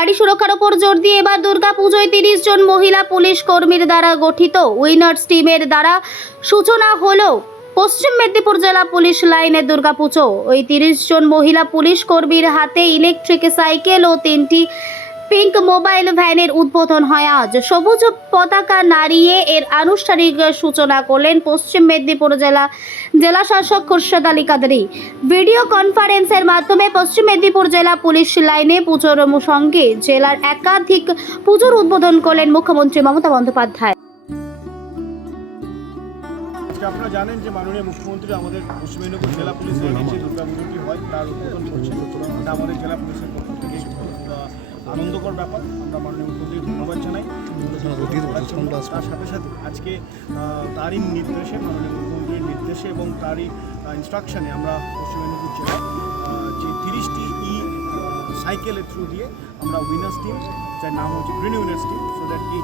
নারী সুরক্ষার ওপর জোর দিয়ে এবার দুর্গা পুজোয় তিরিশ জন মহিলা পুলিশ কর্মীর দ্বারা গঠিত। উইনার্স টিমের দ্বারা সূচনা হলো পশ্চিম মেদিনীপুর জেলা পুলিশ লাইনের দুর্গাপুজো। ওই তিরিশ জন মহিলা পুলিশ কর্মীর হাতে ইলেকট্রিক, সাইকেল ও তিনটি পিঙ্ক মোবাইল ভ্যানের উদ্বোধন হয় আজ। সবুজ পতাকা নাড়িয়ে এর আনুষ্ঠানিক সূচনা করলেন পশ্চিম মেদিনীপুর জেলা জেলা শাসক খুরশেদ আলী কাদরি। ভিডিও কনফারেন্সের মাধ্যমে পশ্চিম মেদিনীপুর জেলা পুলিশ লাইনে পুজোর সঙ্গে জেলার একাধিক পুজোর উদ্বোধন করলেন মুখ্যমন্ত্রী মমতা বন্দ্যোপাধ্যায়। আপনারা জানেন যে মাননীয় মুখ্যমন্ত্রী আমাদের পশ্চিম মেদিনীপুর জেলা পুলিশ লাইনে যে দুর্গা পুজোটি হয়, তার উদ্বোধন করছেন। আমাদের জেলা পুলিশের পক্ষ থেকে। আনন্দকর ব্যাপার। আমরা মাননীয় মুখ্যমন্ত্রীকে ধন্যবাদ জানাই। তার সাথে সাথে আজকে তারই নির্দেশে মাননীয় মুখ্যমন্ত্রীর নির্দেশে এবং তারই ইনস্ট্রাকশনে আমরা পশ্চিম মেদিনীপুর জেলায় যে তিরিশটি ই সাইকেলের থ্রু দিয়ে আমরা উইনার্স টিম যার নাম হচ্ছে Green Winners team so that কি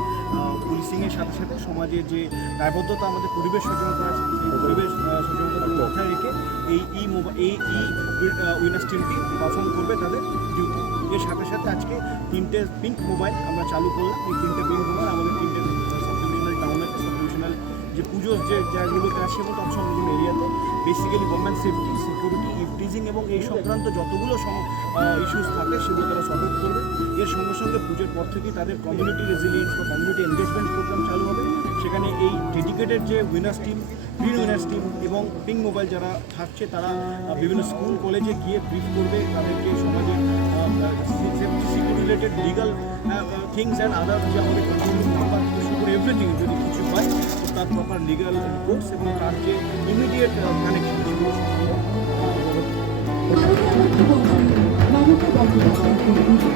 পুলিশিংয়ের সাথে সাথে সমাজের যে দায়বদ্ধতা আমাদের পরিবেশ সচেতনতা আছে সেই পরিবেশ সচেতনতা মাথায় রেখে এই ই মোবাইল এই ই উইনার্স টিমটি পারফর্ম করবে তাদের এর সাথে সাথে আজকে তিনটে পিঙ্ক মোবাইল আমরা চালু করলাম। এই তিনটে পিঙ্ক মোবাইল আমাদের তিনটে সাব ডিভিশনাল টাউন আছে সাব ডিভিশনাল যে পুজোর যে জায়গাগুলোতে আসে এবং তৎ সংলগ্ন এরিয়াতে basically government safety security eve teasing এবং এই সংক্রান্ত যতগুলো ইস্যুস থাকে সেগুলো তারা সলভ করবে। এর সঙ্গে সঙ্গে পুজোর পর থেকেই তাদের কমিউনিটি রেজিলিয়েন্স বা কমিউনিটি এনগেজমেন্ট প্রোগ্রাম চালু হবে। সেখানে এই ডেডিকেটেড যে winners team green winners team এবং পিঙ্ক মোবাইল যারা থাকছে তারা বিভিন্ন স্কুল কলেজে গিয়ে ব্রিফ করবে। তাদেরকে related legal things and other যে আমাদের শুরু এভরিথিং যদি কিছু হয় তো তার প্রপার লিগাল রিপোর্টস এবং তার যে ইমিডিয়েট কানেকশন সেগুলো আমরা,